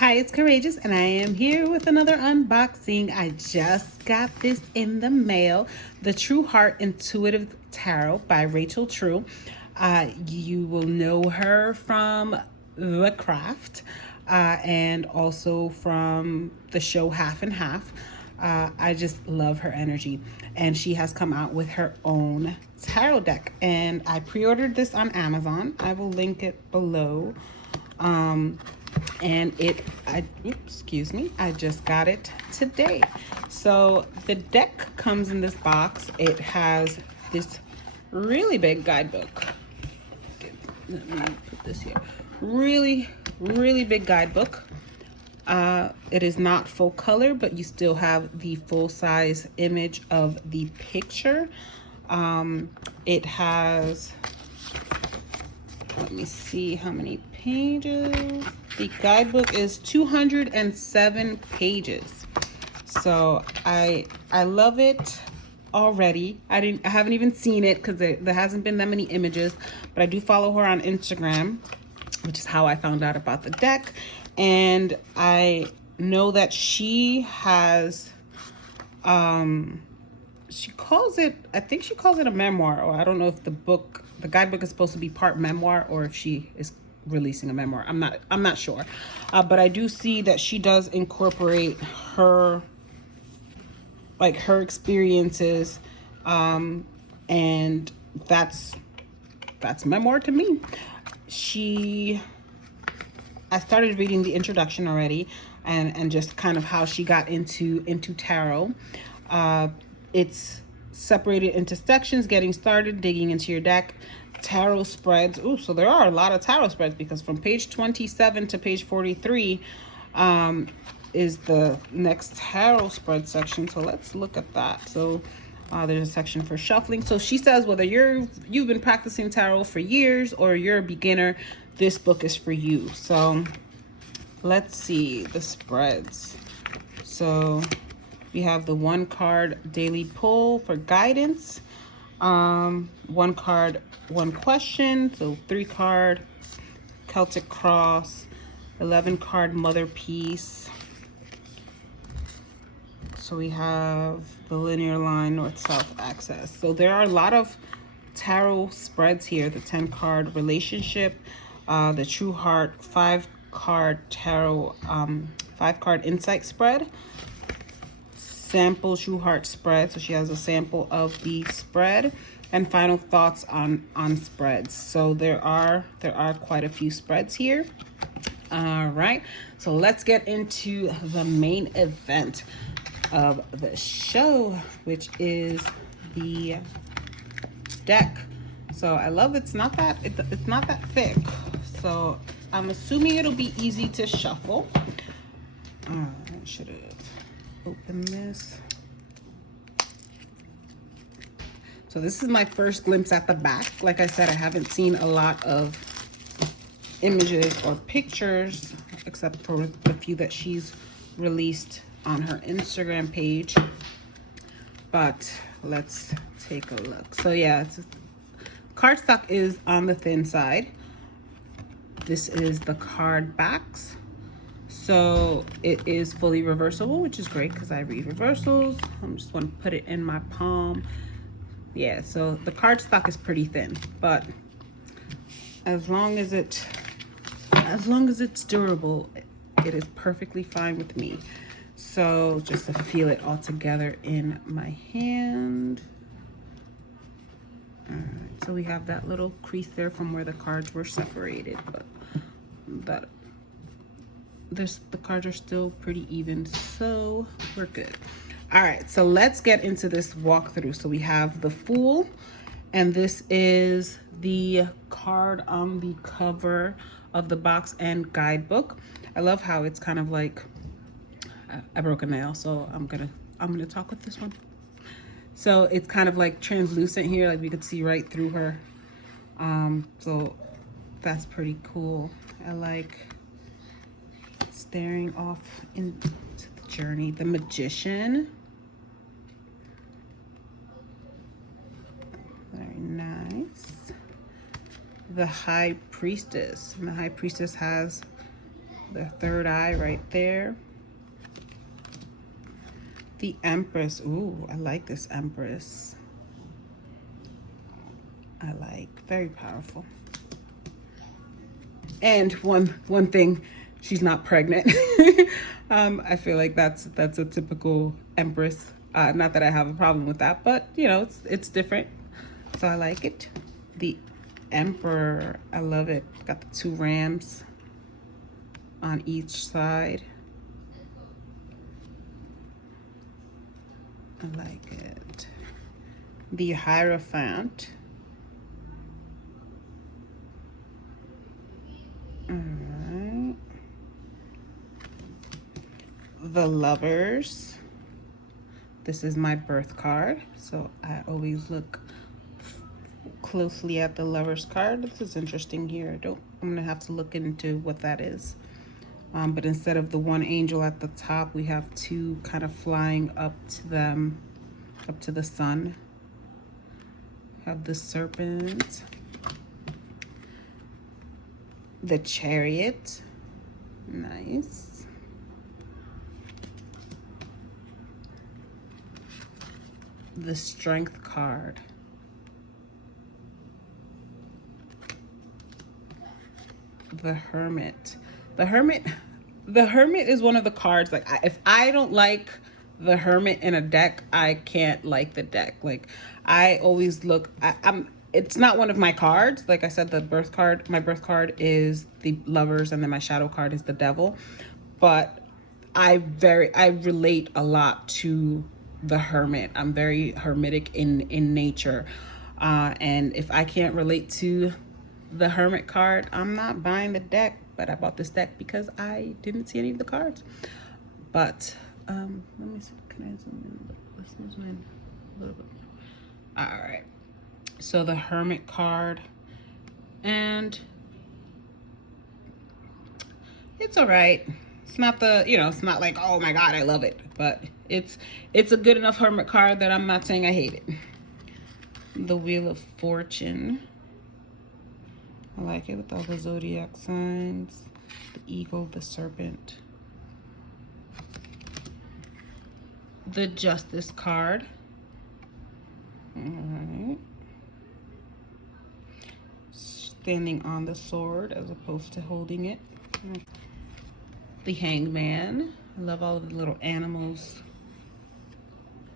Hi, it's Courageous, and I am here with another unboxing. I just got this in the mail, The True Heart Intuitive Tarot by Rachel True. You will know her from The Craft and also from the show Half and Half. I just love her energy, and she has come out with her own tarot deck, and I pre-ordered this on Amazon. I will link it below. And excuse me, I just got it today. So the deck comes in this box. It has this really big guidebook. Let me put this here. Really big guidebook. It is not full color, but you still have the full size image of the picture. It has, let me see how many pages. The guidebook is 207 pages. So I love it already. I haven't even seen it because there hasn't been that many images, but I do follow her on Instagram, which is how I found out about the deck. And I know that she has she calls it, I think she calls it a memoir, or I don't know if the guidebook is supposed to be part memoir or if she is releasing a memoir. I'm not sure. But I do see that she does incorporate her experiences, and that's memoir to me. I started reading the introduction already, and just kind of how she got into tarot. It's separated into sections: getting started, digging into your deck, tarot spreads. Ooh, so there are a lot of tarot spreads, because from page 27 to page 43 is the next tarot spread section. So let's look at that. So there's a section for shuffling. So she says whether you've been practicing tarot for years or you're a beginner, this book is for you. So let's see the spreads. So we have the 1 card daily pull for guidance, 1 card, 1 question, so 3 card Celtic cross, 11 card mother piece. So we have the linear line, north-south axis. So there are a lot of tarot spreads here. The 10 card relationship, the true heart, 5 card tarot, 5 card insight spread, sample true heart spread. So she has a sample of the spread, and final thoughts on spreads. So there are quite a few spreads here. All right, so let's get into the main event of the show, which is the deck. So I love it's not that thick. So I'm assuming it'll be easy to shuffle. I should have opened this. So this is my first glimpse at the back. Like I said, I haven't seen a lot of images or pictures, except for the few that she's released on her Instagram page. But let's take a look. So yeah, cardstock is on the thin side. This is the card backs. So it is fully reversible, which is great because I read reversals. I'm just want to put it in my palm. Yeah, so the cardstock is pretty thin, but as long as it's durable, it is perfectly fine with me. So just to feel it all together in my hand. All right, so we have that little crease there from where the cards were separated, but the cards are still pretty even, so we're good. All right, so let's get into this walkthrough. So we have the Fool, and this is the card on the cover of the box and guidebook. I love how it's kind of like, I broke a nail, so I'm gonna talk with this one. So it's kind of like translucent here, like we could see right through her. So that's pretty cool. I like staring off into the journey. The Magician. Very nice. The High Priestess. And the High Priestess has The third eye right there. The Empress. Ooh, I like this Empress. I like, very powerful. And one thing, she's not pregnant. I feel like that's a typical Empress. Not that I have a problem with that, but you know, it's different. So I like it. The Emperor, I love it. Got the two rams on each side. I like it. The Hierophant. All right. The Lovers. This is my birth card, so I always look closely at the Lovers card. This is interesting here. I'm gonna have to look into what that is. But instead of the one angel at the top, we have two kind of flying up to them, up to the sun. Have the Serpent, the Chariot, nice. The Strength card. The Hermit. The Hermit is one of the cards, like, if I don't like the Hermit in a deck, I can't like the deck. Like, I always look, it's not one of my cards. Like I said, the birth card, my birth card is the Lovers, and then my shadow card is the Devil. But I relate a lot to the Hermit. I'm very hermetic in nature. And if I can't relate to the Hermit card, I'm not buying the deck. But I bought this deck because I didn't see any of the cards. But let me see, can I zoom in? Let's zoom in a little bit. All right, so the Hermit card, and it's all right. It's not the, you know, it's not like, oh my God, I love it, but it's a good enough Hermit card that I'm not saying I hate it. The Wheel of Fortune. I like it with all the zodiac signs. The Eagle, the Serpent. The Justice card. All right. Standing on the sword as opposed to holding it. The Hangman. I love all of the little animals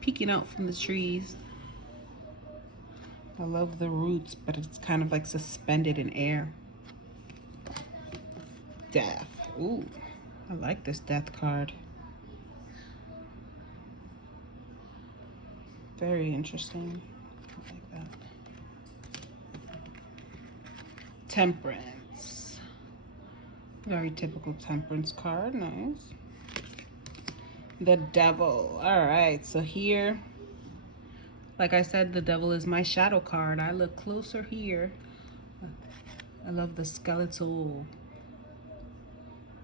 peeking out from the trees. I love the roots, but it's kind of like suspended in air. Death. Ooh, I like this Death card. Very interesting. I like that. Temperance. Very typical Temperance card. Nice. The Devil. All right, so here, like I said, the Devil is my shadow card. I look closer here. I love the skeletal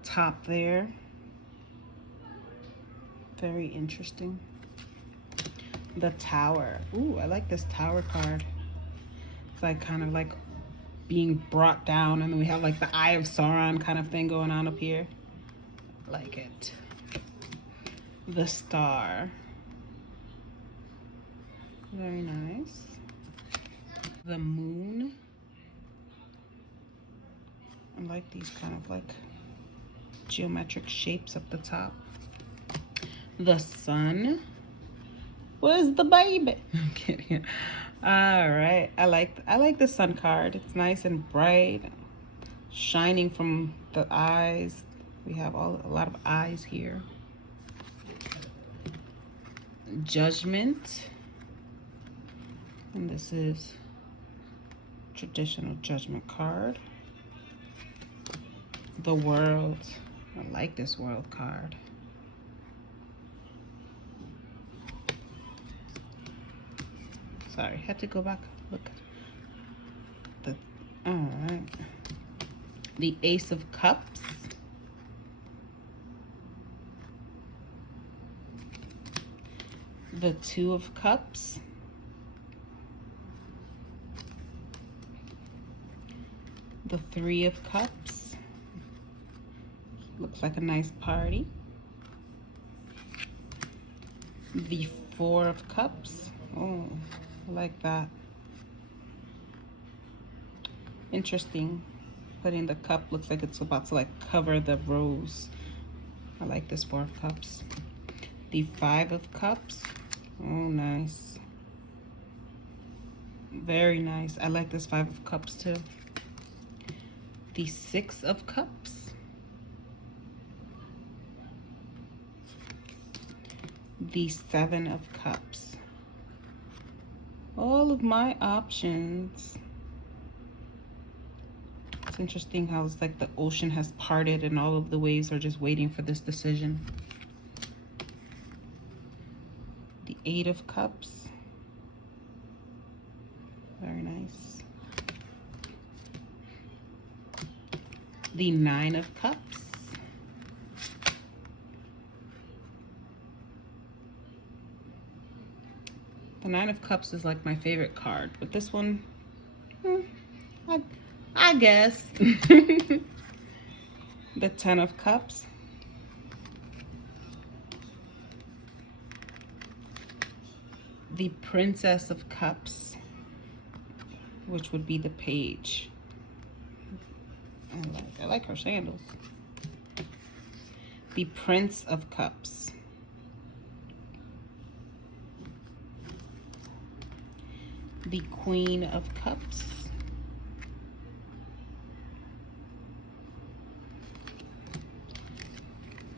top there. Very interesting. The Tower. Ooh, I like this Tower card. It's like kind of like being brought down, and then we have like the Eye of Sauron kind of thing going on up here. I like it. The Star. Very nice. The Moon. I like these kind of like geometric shapes up the top. The Sun. Where's the baby? I'm kidding. All right, I like the Sun card. It's nice and bright, shining from the eyes. We have a lot of eyes here. Judgment, and this is traditional Judgment card. The World. I like this World card. Sorry, had to go back. Look. All right. The Ace of Cups. The Two of Cups. The Three of Cups. Looks like a nice party. The Four of Cups. Oh, I like that. Interesting. Putting the cup looks like it's about to like cover the rose. I like this Four of Cups. The Five of Cups. Oh, nice. Very nice. I like this Five of Cups too. The Six of Cups. The Seven of Cups. All of my options. It's interesting how it's like the ocean has parted and all of the waves are just waiting for this decision. The Eight of Cups. Very nice. The Nine of Cups. The Nine of Cups is like my favorite card, but this one, I guess. The Ten of Cups. The Princess of Cups, which would be the Page. I like her sandals. The Prince of Cups. The Queen of Cups.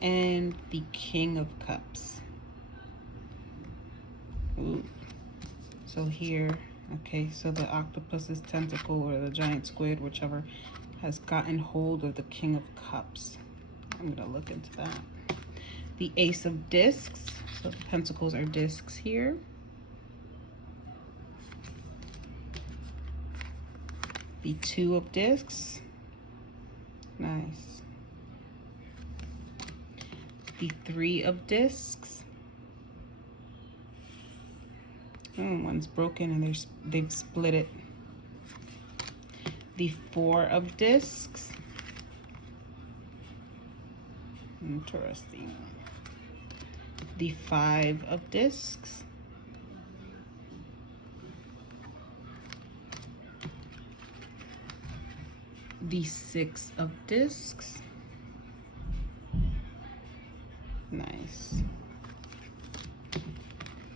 And the King of Cups. Ooh. So here, okay, so the octopus's tentacle or the giant squid, whichever, has gotten hold of the King of Cups. I'm gonna look into that. The Ace of Discs. So the pentacles are discs here. The Two of Discs. Nice. The Three of Discs. Oh, one's broken and they've split it. The Four of Discs. Interesting. The Five of Discs. The Six of Discs. Nice.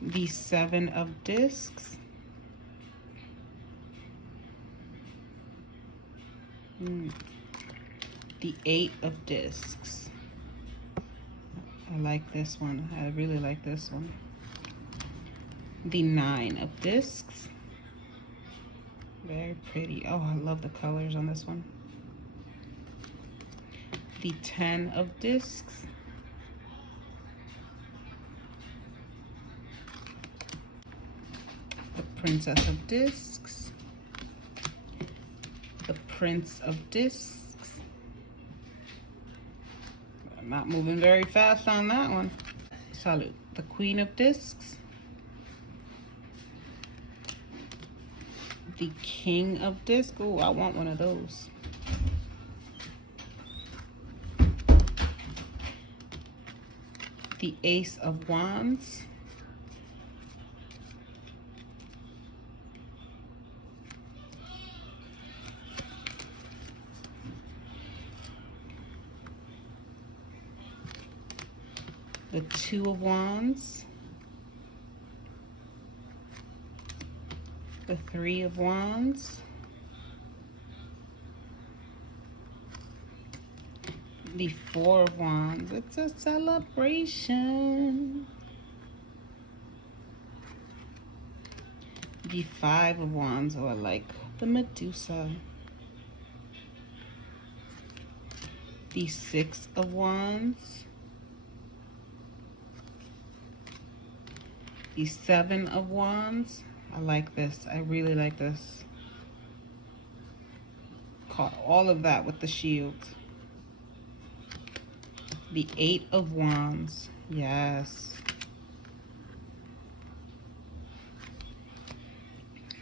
The Seven of Discs. The Eight of Discs. I like this one. I really like this one. The Nine of Discs. Very pretty. Oh, I love the colors on this one. The Ten of Discs. The Princess of Discs. The Prince of Discs. I'm not moving very fast on that one. Salute. The Queen of Discs. The King of Discs. Oh, I want one of those. The Ace of Wands. The Two of Wands. The Three of Wands. The Four of Wands. It's a celebration. The Five of Wands. Oh, I like the Medusa. The Six of Wands. The Seven of Wands. I like this. I really like this. Caught all of that with the shield. The Eight of Wands. Yes.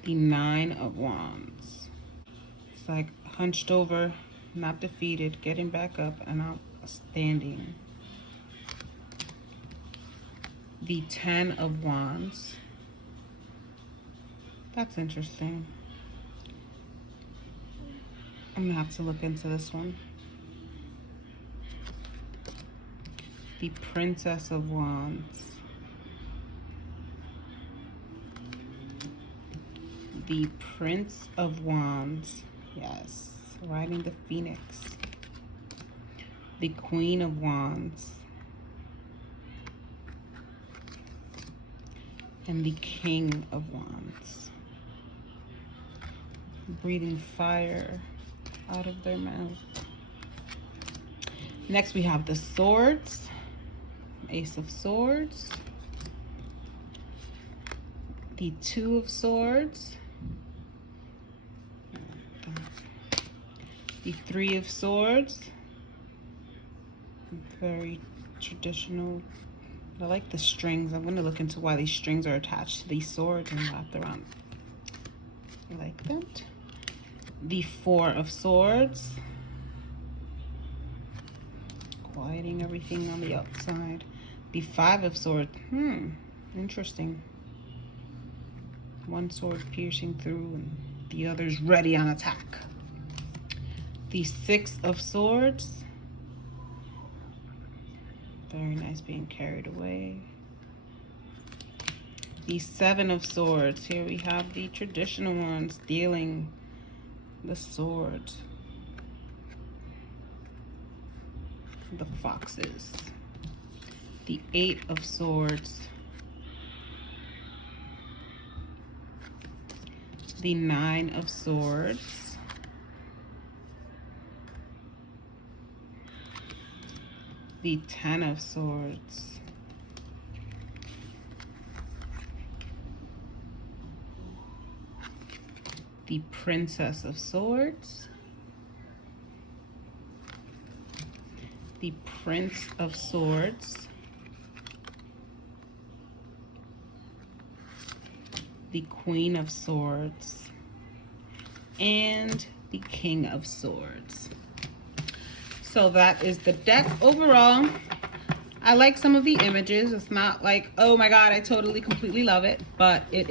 The Nine of Wands. It's like hunched over, not defeated, getting back up, and standing. The 10 of Wands. That's interesting. I'm gonna have to look into this one. The Princess of Wands. The Prince of Wands. Yes, riding the Phoenix. The Queen of Wands. And the King of Wands. Breathing fire out of their mouth. Next we have the Swords. Ace of Swords. The Two of Swords. The Three of Swords. Very traditional. I like the strings. I'm going to look into why these strings are attached to these swords and wrapped around. I like that. The Four of Swords. Quieting everything on the outside. The Five of Swords. Interesting. One sword piercing through and the other's ready on attack. The Six of Swords. Very nice, being carried away. The Seven of Swords. Here we have the traditional ones dealing the sword. The Foxes. The Eight of Swords. The Nine of Swords. The Ten of Swords. The Princess of Swords. The Prince of Swords. The Queen of Swords. And the King of Swords. So that is the deck. Overall, I like some of the images. It's not like, oh my god, I totally completely love it, but it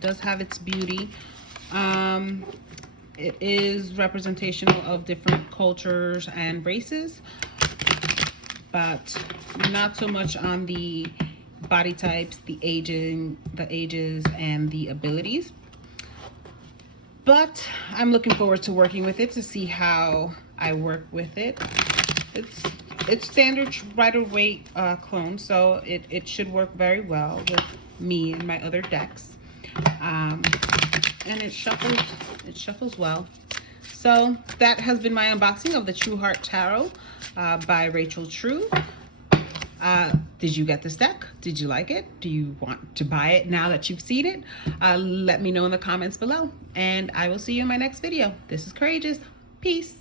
does have its beauty. It is representational of different cultures and races, but not so much on the body types, the ages, and the abilities. But I'm looking forward to working with it to see how I work with it. It's standard Rider-Waite clone, so it should work very well with me and my other decks. And it shuffles well. So that has been my unboxing of the True Heart Tarot by Rachel True. Did you get this deck? Did you like it? Do you want to buy it now that you've seen it? Let me know in the comments below, and I will see you in my next video. This is Courageous. Peace.